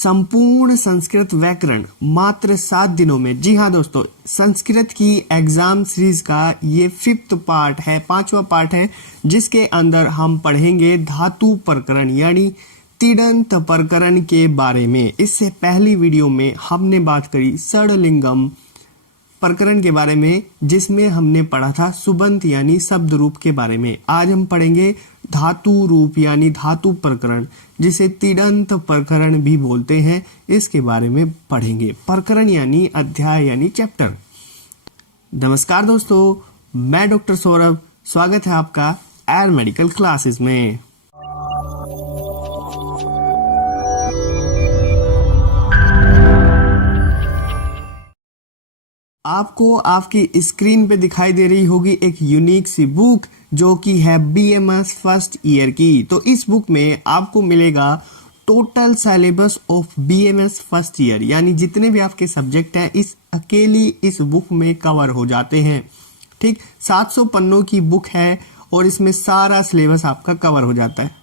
संपूर्ण संस्कृत व्याकरण मात्र 7 दिनों में। जी हाँ दोस्तों, संस्कृत की एग्जाम सीरीज का ये 5th पार्ट है, 5वां पार्ट है, जिसके अंदर हम पढ़ेंगे धातु प्रकरण यानी तिङन्त प्रकरण के बारे में। इससे पहली वीडियो में हमने बात करी षडलिंगम प्रकरण के बारे में, जिसमें हमने पढ़ा था सुबंत यानी शब्द रूप के बारे में। आज हम पढ़ेंगे धातु रूप यानी धातु प्रकरण, जिसे तिङन्त प्रकरण भी बोलते हैं। इसके बारे में पढ़ेंगे। प्रकरण यानी अध्याय यानी चैप्टर। नमस्कार दोस्तों, मैं डॉक्टर सौरभ, स्वागत है आपका एयर मेडिकल क्लासेस में। आपको आपकी स्क्रीन पे दिखाई दे रही होगी एक यूनिक सी बुक, जो कि है बीएमएस फर्स्ट ईयर की। तो इस बुक में आपको मिलेगा total syllabus of BMS first year, यानी जितने भी आपके सब्जेक्ट हैं इस अकेली इस बुक में कवर हो जाते हैं। ठीक, 700 पन्नों की बुक है और इसमें सारा सिलेबस आपका कवर हो जाता है।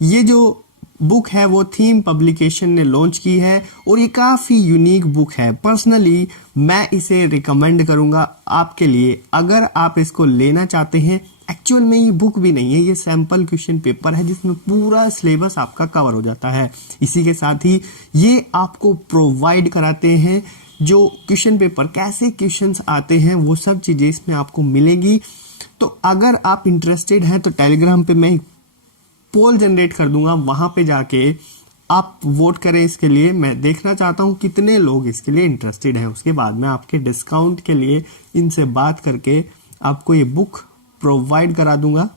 ये जो बुक है वो थीम पब्लिकेशन ने लॉन्च की है और ये काफ़ी यूनिक बुक है। पर्सनली मैं इसे रिकमेंड करूंगा आपके लिए, अगर आप इसको लेना चाहते हैं। एक्चुअल में ये बुक भी नहीं है, ये सैंपल क्वेश्चन पेपर है जिसमें पूरा सिलेबस आपका कवर हो जाता है। इसी के साथ ही ये आपको प्रोवाइड कराते हैं जो क्वेश्चन पेपर, कैसे क्वेश्चंस आते हैं, वो सब चीज़ें इसमें आपको मिलेंगी। तो अगर आप इंटरेस्टेड हैं तो टेलीग्राम पे मैं पोल जनरेट कर दूंगा, वहां पे जाके आप वोट करें इसके लिए। मैं देखना चाहता हूं कितने लोग इसके लिए इंटरेस्टेड हैं। उसके बाद मैं आपके डिस्काउंट के लिए इनसे बात करके आपको ये बुक प्रोवाइड करा दूंगा।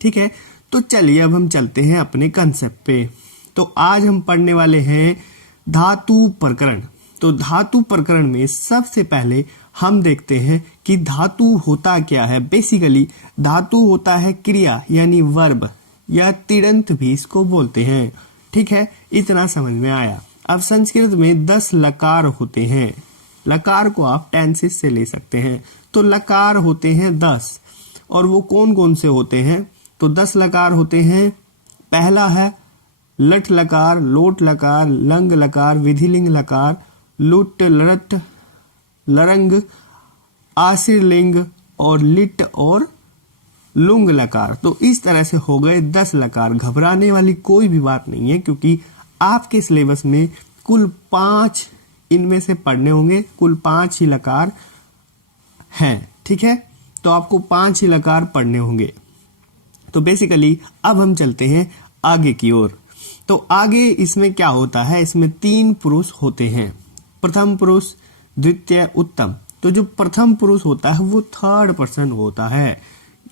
ठीक है, तो चलिए अब हम चलते हैं अपने कंसेप्ट पे। तो आज हम पढ़ने वाले हैं धातु प्रकरण। तो धातु प्रकरण में सबसे पहले हम देखते हैं कि धातु होता क्या है। बेसिकली धातु होता है क्रिया यानी वर्ब, या तिङन्त भी इसको बोलते हैं। ठीक है, इतना समझ में आया। अब संस्कृत में 10 लकार होते हैं। लकार को आप टेंसेस से ले सकते हैं। तो लकार होते हैं 10, और वो कौन कौन से होते हैं? तो 10 लकार होते हैं। पहला है लट लकार, लोट लकार, लंग लकार, विधिलिंग लकार, लुट लट लरंग, आशीर्लिंग और लिट और लुंग लकार। तो इस तरह से हो गए 10 लकार। घबराने वाली कोई भी बात नहीं है, क्योंकि आपके सिलेबस में कुल 5 इनमें से पढ़ने होंगे। कुल 5 ही लकार हैं। ठीक है, तो आपको 5 ही लकार पढ़ने होंगे। तो बेसिकली अब हम चलते हैं आगे की ओर। तो आगे इसमें क्या होता है? इसमें 3 पुरुष होते हैं, प्रथम पुरुष, द्वितीय, उत्तम। तो जो प्रथम पुरुष होता है वो 3rd पर्सन होता है।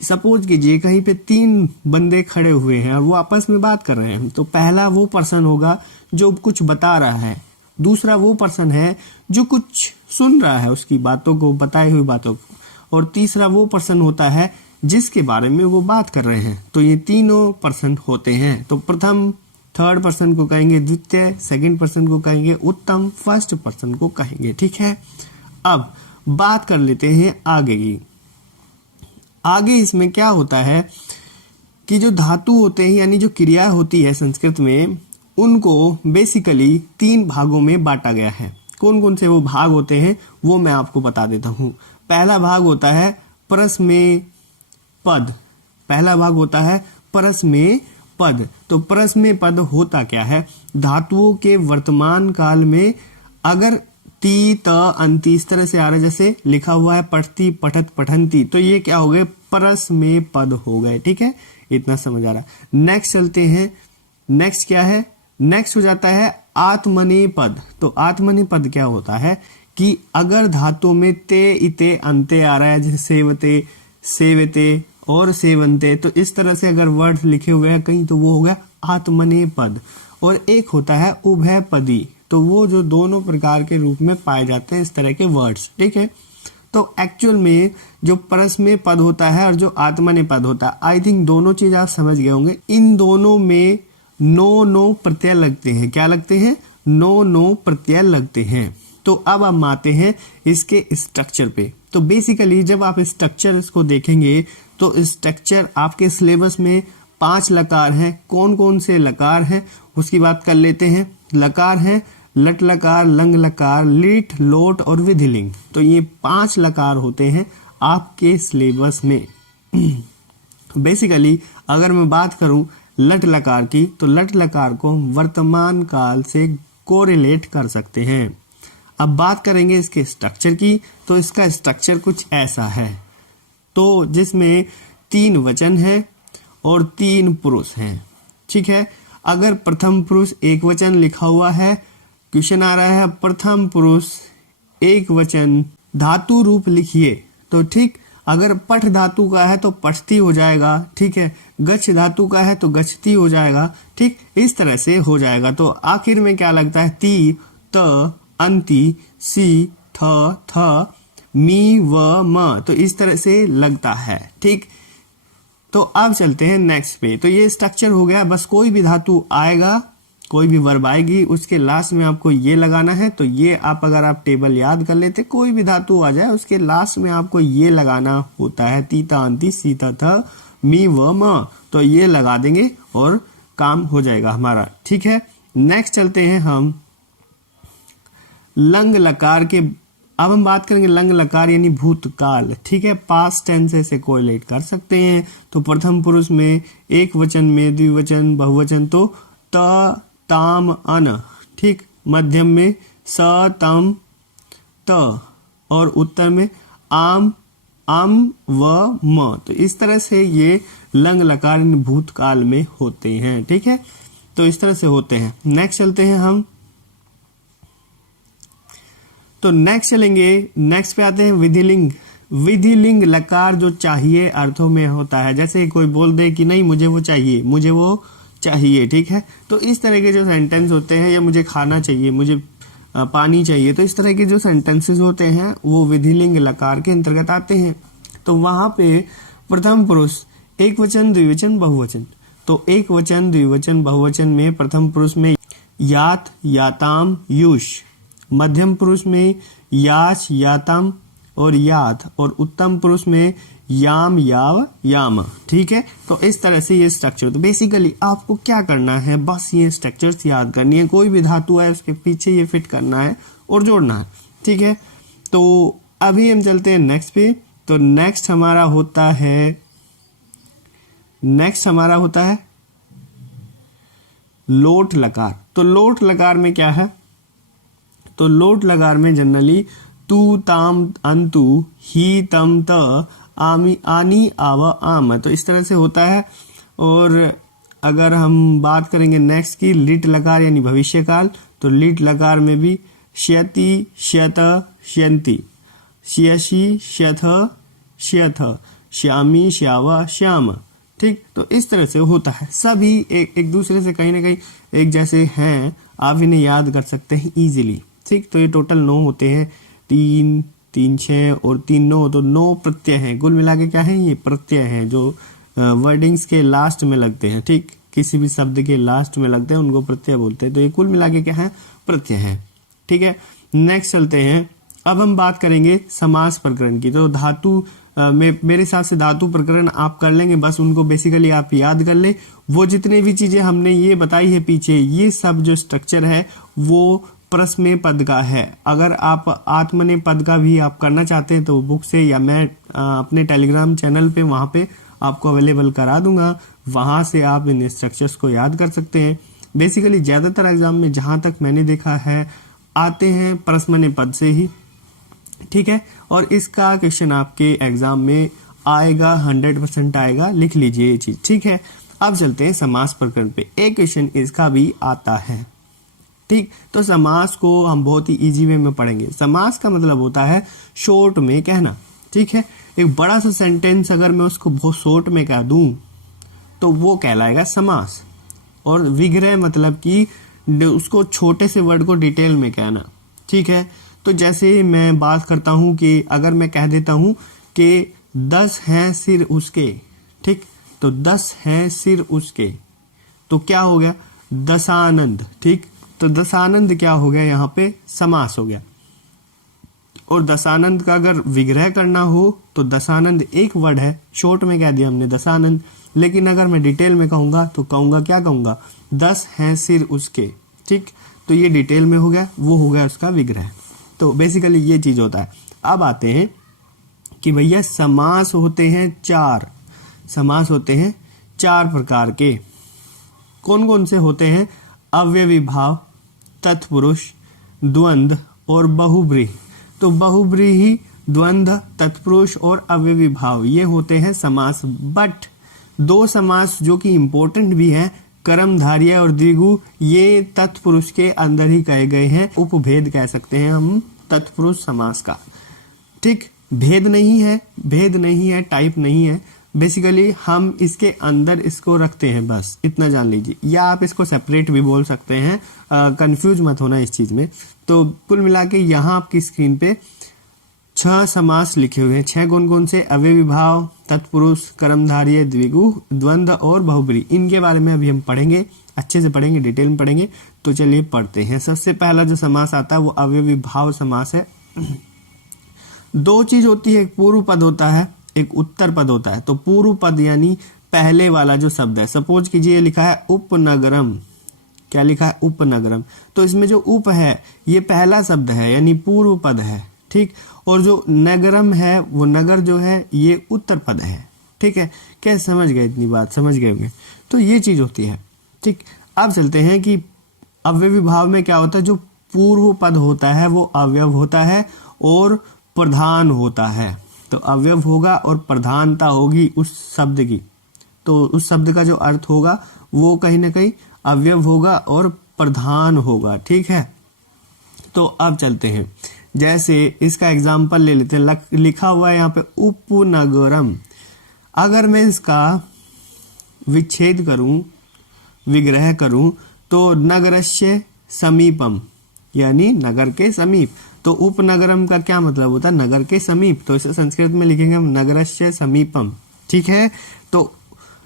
सपोज कीजिए कहीं पे 3 बंदे खड़े हुए हैं और वो आपस में बात कर रहे हैं। तो पहला वो पर्सन होगा जो कुछ बता रहा है, दूसरा वो पर्सन है जो कुछ सुन रहा है उसकी बातों को, बताई हुई बातों को, और तीसरा वो पर्सन होता है जिसके बारे में वो बात कर रहे हैं। तो ये तीनों पर्सन होते हैं। तो प्रथम 3rd पर्सन को कहेंगे द्वितीय, 2nd पर्सन को कहेंगे उत्तम, 1st पर्सन को कहेंगे। ठीक है, अब बात कर लेते हैं आगे की। आगे इसमें क्या होता है कि जो धातु होते हैं यानी जो क्रिया होती है संस्कृत में, उनको बेसिकली 3 भागों में बांटा गया है। कौन कौन से वो भाग होते हैं वो मैं आपको बता देता हूँ। पहला भाग होता है परस्मै पद। पहला भाग होता है परस्मै पद। तो परस्मै पद होता क्या है? धातुओं के वर्तमान काल में अगर ती, त, अंति इस तरह से आ रहा है, जैसे लिखा हुआ है पठती, पठत, पठंती, तो ये क्या हो गए? परस्मै पद हो गए। ठीक है, इतना समझ आ रहा है। नेक्स्ट चलते हैं। नेक्स्ट क्या है? नेक्स्ट हो जाता है आत्मनेपद। तो आत्मनेपद क्या होता है कि अगर धातु में ते, इते, अंते आ रहा है, जैसे सेवते, सेवते और सेवंते, तो इस तरह से अगर वर्ड लिखे हुए हैं कहीं तो वो हो गया आत्मनेपद। और एक होता है उभयपदी। तो वो जो दोनों प्रकार के रूप में पाए जाते हैं इस तरह के वर्ड्स। ठीक है, तो एक्चुअल में जो परस्मै पद होता है और जो आत्मनेपद होता है, आई थिंक दोनों चीज आप समझ गए होंगे। इन दोनों में नो प्रत्यय लगते हैं। क्या लगते हैं? नो प्रत्यय लगते हैं। तो अब हम आते हैं इसके स्ट्रक्चर पे। तो बेसिकली जब आप स्ट्रक्चर इसको देखेंगे तो स्ट्रक्चर आपके सिलेबस में 5 लकार हैं। कौन कौन से लकार हैं उसकी बात कर लेते हैं। लकार है लट लकार, लंग लकार, लीट, लोट और विधिलिंग। तो ये 5 लकार होते हैं आपके सिलेबस में। बेसिकली अगर मैं बात करूं लट लकार की, तो लट लकार को वर्तमान काल से कोरिलेट कर सकते हैं। अब बात करेंगे इसके स्ट्रक्चर की, तो इसका स्ट्रक्चर कुछ ऐसा है, तो जिसमें 3 वचन है और 3 पुरुष हैं। ठीक है, अगर प्रथम पुरुष एक वचन लिखा हुआ है, क्वेश्चन आ रहा है प्रथम पुरुष एक वचन धातु रूप लिखिए, तो ठीक, अगर पठ धातु का है तो पठती हो जाएगा। ठीक है, गच्छ धातु का है तो गच्छती हो जाएगा। ठीक, इस तरह से हो जाएगा। तो आखिर में क्या लगता है, ती, त, अंति, सी, थ, मी, व, म, तो इस तरह से लगता है। ठीक, तो अब चलते हैं नेक्स्ट पे। तो ये स्ट्रक्चर हो गया। बस कोई भी धातु आएगा, कोई भी वर्ब आएगी, उसके लास्ट में आपको ये लगाना है। तो ये अगर आप टेबल याद कर लेते, कोई भी धातु आ जाए उसके लास्ट में आपको ये लगाना होता है, तीता अंति सीता थ मी व म, तो ये लगा देंगे और काम हो जाएगा हमारा। ठीक है, नेक्स्ट चलते हैं हम लंग लकार के। अब हम बात करेंगे लंग लकार यानी भूतकाल। ठीक है, पास्ट टेंस से कोरिलेट कर सकते हैं। तो प्रथम पुरुष में एक वचन में द्विवचन बहुवचन तो त, ताम, अन। ठीक, मध्यम में स, तम, त और उत्तर में आम, अम, व, म। तो इस तरह से ये लंग लकार भूतकाल में होते हैं। ठीक है, तो इस तरह से होते हैं। नेक्स्ट चलते हैं हम, तो नेक्स्ट चलेंगे, नेक्स्ट पे आते हैं विधिलिंग। विधिलिंग लकार जो चाहिए अर्थों में होता है। जैसे कोई बोल दे कि नहीं मुझे वो चाहिए, मुझे वो चाहिए। ठीक है, तो इस तरह के जो सेंटेंस होते हैं, या मुझे खाना चाहिए, मुझे पानी चाहिए, तो इस तरह के जो सेंटेंसेस होते हैं वो विधिलिंग लकार के अंतर्गत आते हैं। तो वहां पे प्रथम पुरुष एक वचन द्विवचन बहुवचन, तो एक वचन द्विवचन बहुवचन में प्रथम पुरुष में यात, याताम, युष, मध्यम पुरुष में याच, यातम और यात, और उत्तम पुरुष में याम, याव, याम। ठीक है, तो इस तरह से ये स्ट्रक्चर। तो बेसिकली आपको क्या करना है, बस ये स्ट्रक्चर्स याद करनी है। कोई भी धातु है उसके पीछे ये फिट करना है और जोड़ना है। ठीक है, तो अभी हम चलते हैं नेक्स्ट पे। तो नेक्स्ट हमारा होता है लोट लकार। तो लोट लकार में क्या है, तो लोट लकार में जनरली तू, ताम, अंतु, ही, तम, त, आमी, आनी, आव, आम, तो इस तरह से होता है। और अगर हम बात करेंगे नेक्स्ट की लिट लकार यानी भविष्यकाल, तो लिट लकार में भी श्यति, श्यत, श्यंति, श्यसि, श्यथ, श्यथ, श्यामी, श्यावा, श्याम। ठीक, तो इस तरह से होता है। सभी एक दूसरे से कहीं ना कहीं एक जैसे हैं, आप इन्हें याद कर सकते हैं इजीली। ठीक, तो ये टोटल 9 होते हैं, 3, 3, 6 और 3, 9, तो 9 प्रत्यय हैं। कुल मिला के क्या है, ये प्रत्यय हैं जो वर्डिंग्स के लास्ट में लगते हैं। ठीक, किसी भी शब्द के लास्ट में लगते हैं उनको प्रत्यय बोलते हैं। तो ये कुल मिला के क्या है, प्रत्यय है। ठीक है, नेक्स्ट चलते हैं। अब हम बात करेंगे समास प्रकरण की। तो धातु मेरे हिसाब से धातु प्रकरण आप कर लेंगे, बस उनको बेसिकली आप याद कर ले। वो जितने भी चीजें हमने ये बताई है पीछे, ये सब जो स्ट्रक्चर है वो प्रश्न पद का है। अगर आप आत्मने पद का भी आप करना चाहते हैं तो बुक से, या मैं अपने टेलीग्राम चैनल पे वहां पे आपको अवेलेबल करा दूंगा, वहां से आप इन स्ट्रक्चर्स को याद कर सकते हैं। बेसिकली ज्यादातर एग्जाम में जहां तक मैंने देखा है आते हैं प्रश्न पद से ही। ठीक है, और इसका क्वेश्चन आपके एग्जाम में आएगा, 100% आएगा, लिख लीजिए ये चीज। ठीक है, अब चलते हैं समास प्रकरण पे। एक क्वेश्चन इसका भी आता है। ठीक, तो समास को हम बहुत ही इजी वे में पढ़ेंगे। समास का मतलब होता है शॉर्ट में कहना। ठीक है, एक बड़ा सा सेंटेंस अगर मैं उसको बहुत शॉर्ट में कह दूं तो वो कहलाएगा समास। और विग्रह मतलब कि उसको छोटे से वर्ड को डिटेल में कहना। ठीक है, तो जैसे मैं बात करता हूं कि अगर मैं कह देता हूं कि 10 हैं सिर उसके। ठीक, तो 10 हैं सिर उसके, तो क्या हो गया, दशानंद। ठीक, तो दशानंद क्या हो गया, यहाँ पे समास हो गया। और दशानंद का अगर विग्रह करना हो तो दशानंद एक वर्ड है, शॉर्ट में कह दिया हमने दशानंद। लेकिन अगर मैं डिटेल में कहूंगा तो कहूंगा, क्या कहूंगा, 10 हैं सिर उसके। ठीक, तो ये डिटेल में हो गया, वो हो गया उसका विग्रह। तो बेसिकली ये चीज होता है। अब आते हैं कि भैया समास होते हैं 4, समास होते हैं 4 प्रकार के। कौन कौन से होते हैं? अव्ययी भाव, तत्पुरुष, द्वंद्व और बहुब्रीहि। तो बहुब्रीहि, द्वंद्व, तत्पुरुष और अव्ययी भाव ये होते हैं समास। बट 2 समास जो कि इंपॉर्टेंट भी है, कर्मधारय और द्विगु, ये तत्पुरुष के अंदर ही कहे गए हैं। उपभेद कह सकते हैं हम तत्पुरुष समास का। ठीक, भेद नहीं है, भेद नहीं है, टाइप नहीं है, बेसिकली हम इसके अंदर इसको रखते हैं, बस इतना जान लीजिए। या आप इसको सेपरेट भी बोल सकते हैं, कंफ्यूज मत होना इस चीज में। तो कुल मिला के यहाँ आपकी स्क्रीन पे 6 समास लिखे हुए हैं। 6 कौन कौन से? अव्ययी भाव, तत्पुरुष, कर्मधारय, द्विगु, द्वंद्व और बहुब्रीहि। इनके बारे में अभी हम पढ़ेंगे, अच्छे से पढ़ेंगे, डिटेल में पढ़ेंगे। तो चलिए पढ़ते हैं। सबसे पहला जो समास आता है वो अव्ययी भाव समास है। 2 चीज होती है, एक पूर्व पद होता है, एक उत्तर पद होता है। तो पूर्व पद यानी पहले वाला जो शब्द है, सपोज कीजिए लिखा है उपनगरम। क्या लिखा है? उपनगरम। तो इसमें जो उप है ये पहला शब्द है यानी पूर्व पद है। ठीक, और जो नगरम है वो नगर जो है ये उत्तर पद है। ठीक है, क्या समझ गए? इतनी बात समझ गए होंगे। तो ये चीज होती है। ठीक, अब चलते हैं कि अव्ययी भाव में क्या होता है। जो पूर्व पद होता है वो अव्यव होता है और प्रधान होता है। तो अव्यव होगा और प्रधानता होगी उस शब्द की, तो उस शब्द का जो अर्थ होगा वो कहीं ना कहीं अव्यव होगा और प्रधान होगा। ठीक है, तो अब चलते हैं, जैसे इसका एग्जाम्पल ले लेते हैं। लिखा हुआ है यहाँ पे उपनगरम। अगर मैं इसका विच्छेद करूं, विग्रह करूं, तो नगरस्य समीपम यानी नगर के समीप। तो उपनगरम का क्या मतलब होता है? नगर के समीप। तो इसे संस्कृत में लिखेंगे हम नगरस्य समीपम। ठीक है, तो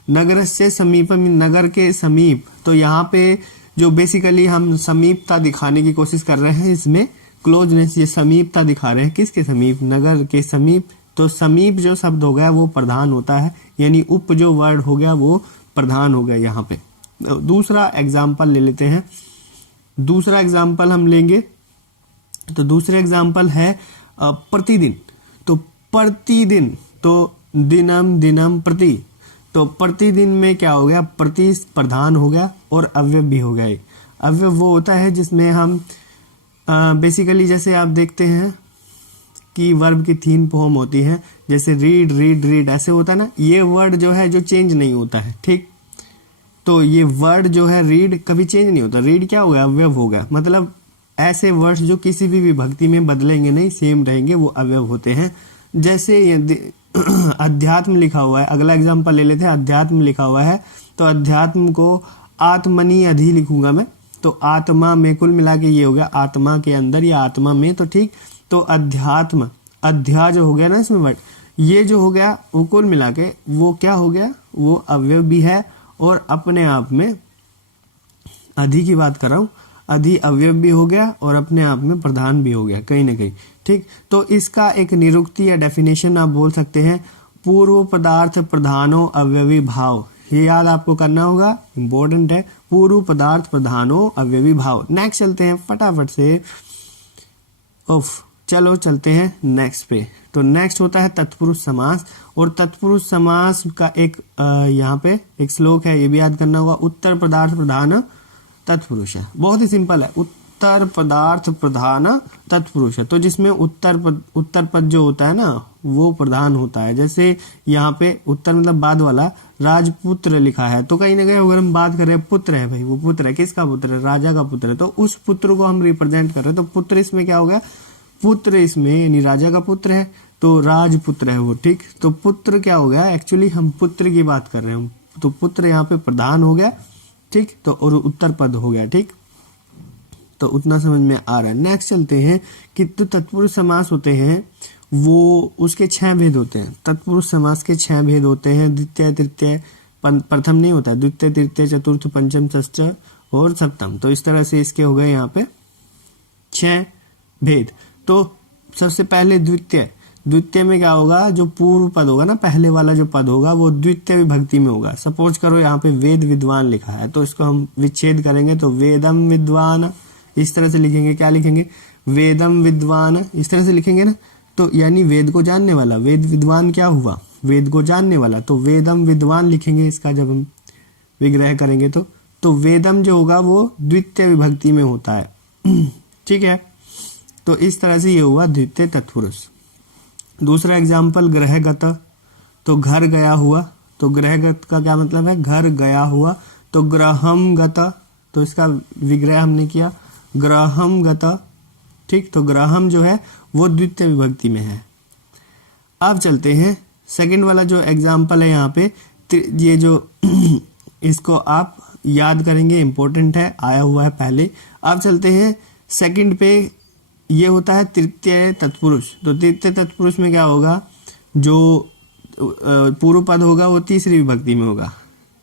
नगरस्य समीपम, नगर के समीप। तो यहाँ पे जो बेसिकली हम समीपता दिखाने की कोशिश कर रहे हैं, इसमें क्लोजनेस, ये समीपता दिखा रहे हैं। किसके समीप? नगर के समीप। तो समीप जो शब्द हो गया वो प्रधान होता है, यानी उप जो वर्ड हो गया वो प्रधान हो गया यहाँ पे। दूसरा एग्जाम्पल ले लेते हैं। दूसरा एग्जाम्पल हम लेंगे, तो दूसरा एग्जाम्पल है प्रतिदिन। तो प्रतिदिन, तो दिनम, दिनम, प्रति। तो प्रतिदिन में क्या हो गया? प्रति प्रधान हो गया और अव्यव भी हो गया। अव्यव वो होता है जिसमें हम बेसिकली जैसे आप देखते हैं कि वर्ब की 3 फॉर्म होती है, जैसे रीड, रीड, रीड, ऐसे होता है ना। ये वर्ड जो है जो चेंज नहीं होता है। ठीक, तो ये वर्ड जो है रीड कभी चेंज नहीं होता। रीड क्या हो गया? अव्यव हो गया। मतलब ऐसे वर्ड्स जो किसी भी विभक्ति में बदलेंगे नहीं, सेम रहेंगे, वो अव्यव होते हैं। जैसे अध्यात्म लिखा हुआ है, अगला एग्जांपल ले लेते हैं। अध्यात्म लिखा हुआ है, तो अध्यात्म को आत्मनि अधि लिखूंगा मैं। तो आत्मा में कुल मिला के ये हो गया आत्मा के अंदर या आत्मा में। तो ठीक, तो अध्यात्म, अध्या जो हो गया ना इसमें वर्ड, ये जो हो गया वो कुल मिला के वो क्या हो गया? वो अव्यव भी है और अपने आप में, अधि की बात कर रहा हूं, अधि अव्यव भी हो गया और अपने आप में प्रधान भी हो गया कहीं ना कहीं। ठीक, तो इसका एक निरुक्ति या डेफिनेशन आप बोल सकते हैं, पूर्व पदार्थ प्रधानो अव्यवी भाव। ये याद आपको करना होगा, इंपॉर्टेंट है। पूर्व पदार्थ प्रधानो अव्यवी भाव। नेक्स्ट चलते हैं फटाफट से। चलो चलते हैं नेक्स्ट पे। तो नेक्स्ट होता है तत्पुरुष समास। और तत्पुरुष समास का एक यहाँ पे एक श्लोक है, ये भी याद करना होगा। उत्तर पदार्थ प्रधान तत्पुरुष है। बहुत ही सिंपल है, उत्तर पदार्थ प्रधान तत्पुरुष है। तो जिसमें उत्तर पद जो होता है ना वो प्रधान होता है। जैसे यहाँ पे उत्तर मतलब बाद वाला, राजपुत्र लिखा है, तो कहीं ना कहीं अगर हम बात कर रहे हैं पुत्र है, भाई वो पुत्र है, किसका पुत्र है? राजा का पुत्र है। तो उस पुत्र को हम रिप्रेजेंट कर रहे हैं। तो पुत्र इसमें क्या हो गया? पुत्र इसमें यानी राजा का पुत्र है, तो राजपुत्र है वो। ठीक, तो पुत्र क्या हो गया? एक्चुअली हम पुत्र की बात कर रहे हैं, तो पुत्र यहाँ पे प्रधान हो गया। ठीक, तो और उत्तर पद हो गया। ठीक, तो उतना समझ में आ रहा है। नेक्स्ट चलते हैं कि तो तत्पुरुष समास होते हैं वो उसके 6 भेद होते हैं। तत्पुरुष समास के 6 भेद होते हैं। द्वितीय, तृतीय, प्रथम नहीं होता, द्वितीय, तृतीय, चतुर्थ, पंचम, षष्ठ और सप्तम। तो इस तरह से इसके हो गए यहाँ पे 6 भेद। तो सबसे पहले द्वितीय। द्वितीय में क्या होगा? जो पूर्व पद होगा ना, पहले वाला जो पद होगा वो द्वितीय विभक्ति में होगा। सपोज करो यहाँ पे वेद विद्वान लिखा है, तो इसको हम विच्छेद करेंगे तो वेदम विद्वान, इस तरह से लिखेंगे, क्या लिखेंगे, वेदम विद्वान, इस तरह से लिखेंगे ना। तो यानी वेद को जानने वाला, वेद विद्वान क्या हुआ, वेद को जानने वाला, तो वेदम विद्वान लिखेंगे इसका जब हम विग्रह करेंगे तो वेदम जो होगा वो द्वितीय विभक्ति में होता है। ठीक है, तो इस तरह से ये हुआ द्वितीय तत्पुरुष। दूसरा एग्जाम्पल ग्रहगत, तो घर गया हुआ, तो ग्रहगत का क्या मतलब है, घर गया हुआ। तो ग्रहम गत, तो इसका विग्रह हमने किया ग्रहम गत। ठीक, तो ग्रहम जो है वो द्वितीय विभक्ति में है। अब चलते हैं सेकंड वाला जो एग्जाम्पल है यहाँ पे, ये जो इसको आप याद करेंगे, इंपॉर्टेंट है, आया हुआ है पहले। अब चलते हैं सेकंड पे, ये होता है तृतीय तत्पुरुष। तो तृतीय तत्पुरुष में क्या होगा, जो पूर्व पद होगा वो तीसरी विभक्ति में होगा,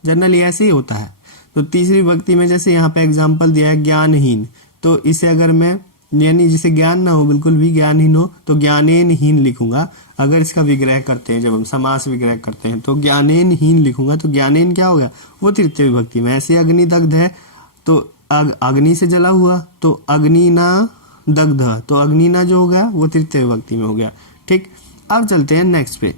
जनरली ऐसे ही होता है। तो तीसरी विभक्ति में जैसे यहाँ पे एग्जाम्पल दिया है ज्ञानहीन, तो इसे अगर मैं, यानी जिसे ज्ञान ना हो, बिल्कुल भी ज्ञानहीन हो, तो ज्ञानेनहीन लिखूंगा। अगर इसका विग्रह करते हैं, जब हम समास विग्रह करते हैं, तो ज्ञानेनहीन लिखूंगा। तो ज्ञानेन क्या हो गया, वो तृतीय विभक्ति में। ऐसे अग्निदग्ध है, तो अग्नि से जला हुआ, तो अग्निना दग्ध, तो अग्निना जो हो गया वो तृतीय विभक्ति में हो गया। ठीक, अब चलते हैं नेक्स्ट पे।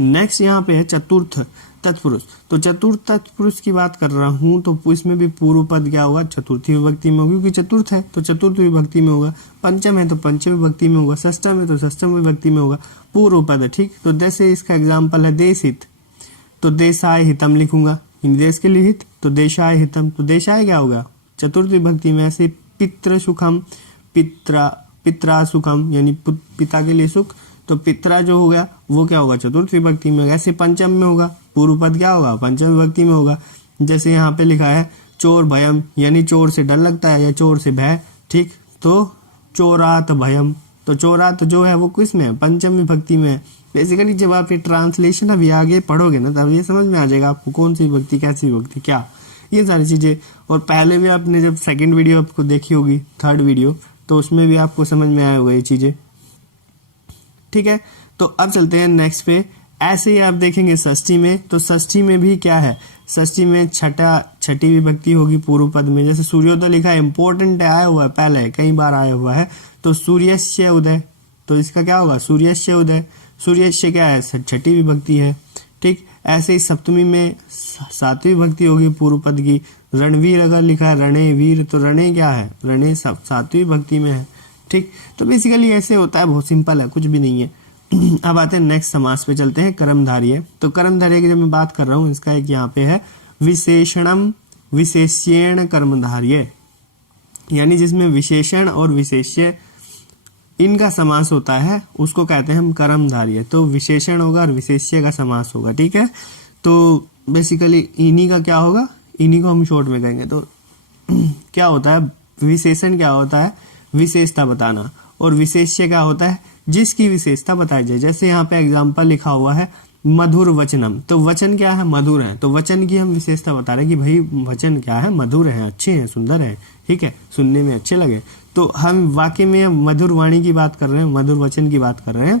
नेक्स्ट यहाँ पे है चतुर्थ तत्पुरुष। तो चतुर्थ तत्पुरुष की बात कर रहा हूँ, तो इसमें भी पूर्व पद क्या होगा, चतुर्थी विभक्ति में होगा, क्योंकि चतुर्थ है तो चतुर्थ विभक्ति में होगा। पंचम है तो पंचम विभक्ति में होगा। षष्ठम है तो षष्ठम विभक्ति में होगा, पूर्व पद है। ठीक, तो जैसे इसका एग्जाम्पल है देशहित, तो देशाय हितम लिखूंगा, देश के लिए हित, तो देशाय हितम। तो देशाय क्या होगा, चतुर्थ विभक्ति में। ऐसे पितृ सुखम, पित्रा सुखम, यानी पिता के लिए सुख, तो पित्रा जो हो गया वो क्या होगा, चतुर्थ विभक्ति में। ऐसे पंचम में होगा, पूर्व पद क्या होगा, पंचम विभक्ति में होगा। जैसे यहाँ पे लिखा है चोर भयम, यानी चोर से डर लगता है या चोर से भय। ठीक, तो चोरात भयम, तो चोरात जो है वो किस में है, पंचम विभक्ति में है। बेसिकली जब आप ये ट्रांसलेशन अभी आगे पढ़ोगे ना, तब ये समझ में आ जाएगा आपको कौन सी विभक्ति कैसी विभक्ति क्या, ये सारी चीजें। और पहले भी आपने जब सेकंड वीडियो आपको देखी होगी, थर्ड वीडियो, तो उसमें भी आपको समझ में आया होगा ये चीजें। ठीक है, तो अब चलते हैं नेक्स्ट पे। ऐसे ही आप देखेंगे षष्ठी में, तो षष्ठी में भी क्या है, षष्ठी में छठी विभक्ति होगी पूर्व पद में। जैसे सूर्योदय लिखा है, इंपॉर्टेंट है, आया हुआ है पहले, कई बार आया हुआ है। तो सूर्यस्य उदय, तो इसका क्या होगा, सूर्यस्य उदय। सूर्यस्य क्या है, छठी विभक्ति है। ठीक, ऐसे ही सप्तमी में सातवीं विभक्ति होगी पूर्व पद की। रणवीर अगर लिखा है, रणे वीर, तो रणे क्या है, रणे सातवीं विभक्ति में है। ठीक, तो बेसिकली ऐसे होता है, बहुत सिंपल है, कुछ भी नहीं है। अब आते हैं नेक्स्ट समास पे, चलते हैं कर्मधारय। तो कर्मधारय की जब मैं बात कर रहा हूँ, इसका एक यहाँ पे है विशेषणम विशेष्येण कर्मधारय, यानी जिसमें विशेषण और विशेष्य इनका समास होता है, उसको कहते हैं हम कर्मधारय। तो विशेषण होगा और विशेष्य का समास होगा। ठीक है, तो बेसिकली इन्हीं का क्या होगा, इन्हीं को हम शॉर्ट में कहेंगे। तो क्या होता है, विशेषण क्या होता है, विशेषता बताना, और विशेष्य क्या होता है, जिसकी विशेषता बताई जाए। जैसे यहाँ पे एग्जाम्पल लिखा हुआ है मधुर वचनम, तो वचन क्या है, मधुर है, तो वचन की हम विशेषता बता रहे हैं कि भाई वचन क्या है, मधुर है, अच्छे हैं, सुंदर है। ठीक है, सुनने में अच्छे लगे, तो हम वाकई में मधुर वाणी की बात कर रहे हैं, मधुर वचन की बात कर रहे हैं।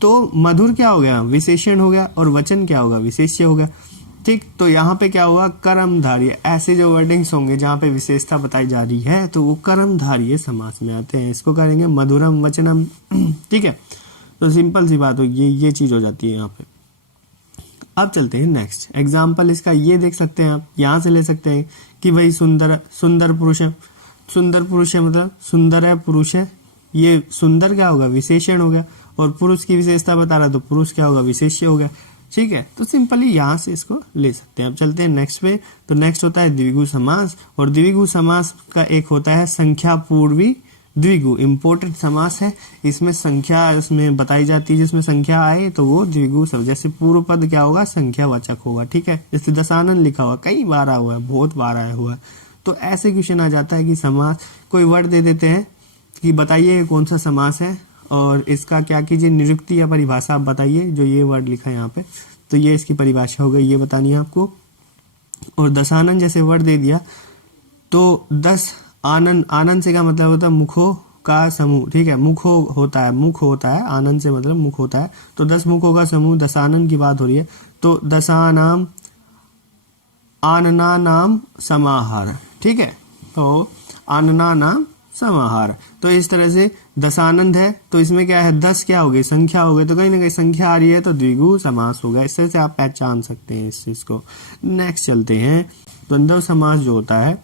तो मधुर क्या हो गया, विशेषण हो गया, और वचन क्या होगा, विशेष्य हो गया। ठीक, तो यहाँ पे क्या हुआ, कर्मधारय। ऐसे जो वर्डिंग्स होंगे जहाँ पे विशेषता बताई जा रही है, तो वो कर्मधारय समास में आते हैं। इसको करेंगे मधुरम वचनम। ठीक है, तो सिंपल सी बात होगी, ये चीज हो जाती है यहाँ पे। अब चलते हैं नेक्स्ट एग्जाम्पल, इसका ये देख सकते हैं आप, यहाँ से ले सकते हैं कि भाई सुंदर पुरुष है। सुंदर पुरुष है मतलब सुंदर है, पुरुष है। ये सुंदर क्या होगा, विशेषण हो गया, और पुरुष की विशेषता बता रहा है, तो पुरुष क्या होगा, विशेष्य हो गया। ठीक है, तो सिंपली यहाँ से इसको ले सकते हैं। अब चलते हैं नेक्स्ट पे। तो नेक्स्ट होता है द्विगु समास, और द्विगु समास का एक होता है संख्या पूर्वी द्विगु, इंपोर्टेंट समास है। इसमें संख्या इसमें बताई जाती है, जिसमें संख्या आए तो वो द्विगु सब। जैसे पूर्व पद क्या होगा, संख्या वाचक होगा। ठीक है, जैसे दशानन लिखा हुआ, कई बार आया हुआ है, बहुत बार आया हुआ है। तो ऐसे क्वेश्चन आ जाता है कि समास, कोई वर्ड दे देते हैं कि बताइए कौन सा समास है, और इसका क्या कीजिए, निरुक्ति या परिभाषा आप बताइए। जो ये वर्ड लिखा है यहाँ पे, तो ये इसकी परिभाषा हो गई, ये बतानी है आपको। और दशानन जैसे वर्ड दे दिया, तो 10 आनंद, आनंद से क्या मतलब होता है, मुखों का समूह। ठीक है, मुख होता है, मुख होता है, आनंद से मतलब मुख होता है। तो 10 मुखों का समूह, दशानन की बात हो रही है। तो दशानाम आनना नाम समाहार। ठीक है, तो आनना नाम समाहार। तो इस तरह से दशानंद है तो इसमें क्या है, 10 क्या हो गई, संख्या हो गई, तो कहीं ना कहीं संख्या आ रही है तो द्विगु समास होगा। इस तरह से आप पहचान सकते हैं इस चीज को। नेक्स्ट चलते हैं, द्वंद्व समास जो होता है,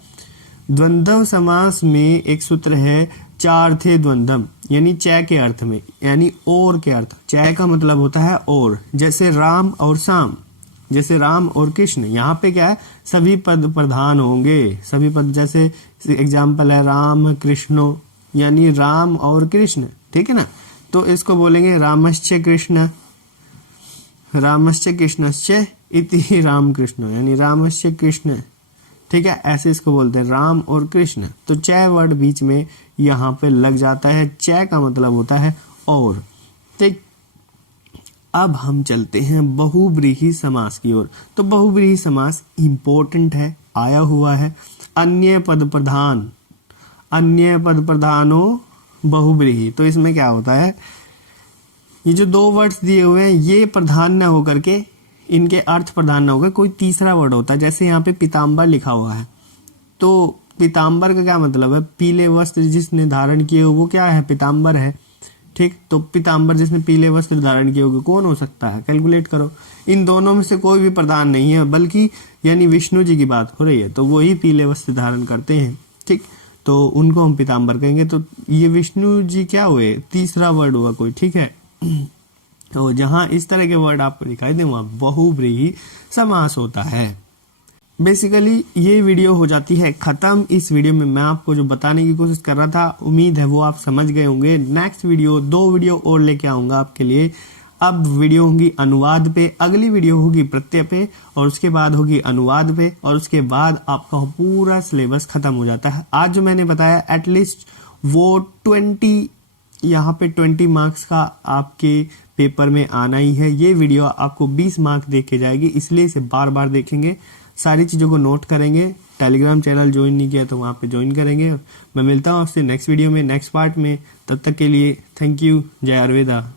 द्वंद्व समास में एक सूत्र है चार थे द्वंद्वम, यानी चय के अर्थ में, यानी और के अर्थ। चय का मतलब होता है और, जैसे राम और शाम, जैसे राम और कृष्ण। यहाँ पे क्या है, सभी पद प्रधान होंगे, सभी पद, जैसे एग्जाम्पल है राम कृष्णो, यानी राम और कृष्ण, ठीक है ना। तो इसको बोलेंगे रामश्च कृष्ण, रामश्च कृष्णश्च इति राम कृष्ण, यानी रामश्च कृष्ण, ठीक है, ऐसे इसको बोलते हैं राम और कृष्ण। तो चय वर्ड बीच में यहाँ पे लग जाता है, चय का मतलब होता है और। ठीक, अब हम चलते हैं बहुव्रीहि समास की ओर। तो बहुव्रीहि समास इंपॉर्टेंट है, आया हुआ है, अन्य पद प्रधान, अन्य पद प्रधानो बहुव्रीहि। तो इसमें क्या होता है, ये जो दो वर्ड्स दिए हुए हैं ये प्रधान न होकर के, इनके अर्थ प्रधान न होकर कोई तीसरा वर्ड होता है। जैसे यहाँ पे पीताम्बर लिखा हुआ है, तो पीताम्बर का क्या मतलब है, पीले वस्त्र जिसने धारण किए हो वो क्या है, पीताम्बर है। ठीक, तो पीताम्बर जिसने पीले वस्त्र धारण किए होंगे कौन हो सकता है, कैलकुलेट करो। इन दोनों में से कोई भी प्रधान नहीं है, बल्कि यानी विष्णु जी की बात हो रही है, तो वही पीले वस्त्र धारण करते हैं। ठीक, तो उनको हम पीताम्बर कहेंगे। तो ये विष्णु जी क्या हुए, तीसरा वर्ड हुआ कोई, ठीक है। तो जहां इस तरह के वर्ड आपको दिखाई दे वहां बहुव्रीहि समास होता है। बेसिकली ये वीडियो हो जाती है खत्म। इस वीडियो में मैं आपको जो बताने की कोशिश कर रहा था, उम्मीद है वो आप समझ गए होंगे। नेक्स्ट वीडियो, 2 वीडियो और लेके आऊंगा आपके लिए। अब वीडियो होगी अनुवाद पे, अगली वीडियो होगी प्रत्यय पे, और उसके बाद होगी अनुवाद पे, और उसके बाद आपका पूरा सिलेबस खत्म हो जाता है। आज जो मैंने बताया एटलीस्ट वो 20 यहाँ पे 20 मार्क्स का आपके पेपर में आना ही है। ये वीडियो आपको 20 मार्क्स दे के जाएगी, इसलिए इसे बार बार देखेंगे, सारी चीज़ों को नोट करेंगे। टेलीग्राम चैनल ज्वाइन नहीं किया तो वहाँ पे ज्वाइन करेंगे। मैं मिलता हूँ आपसे नेक्स्ट वीडियो में, नेक्स्ट पार्ट में। तब तक के लिए थैंक यू, जय आयुर्वेदा।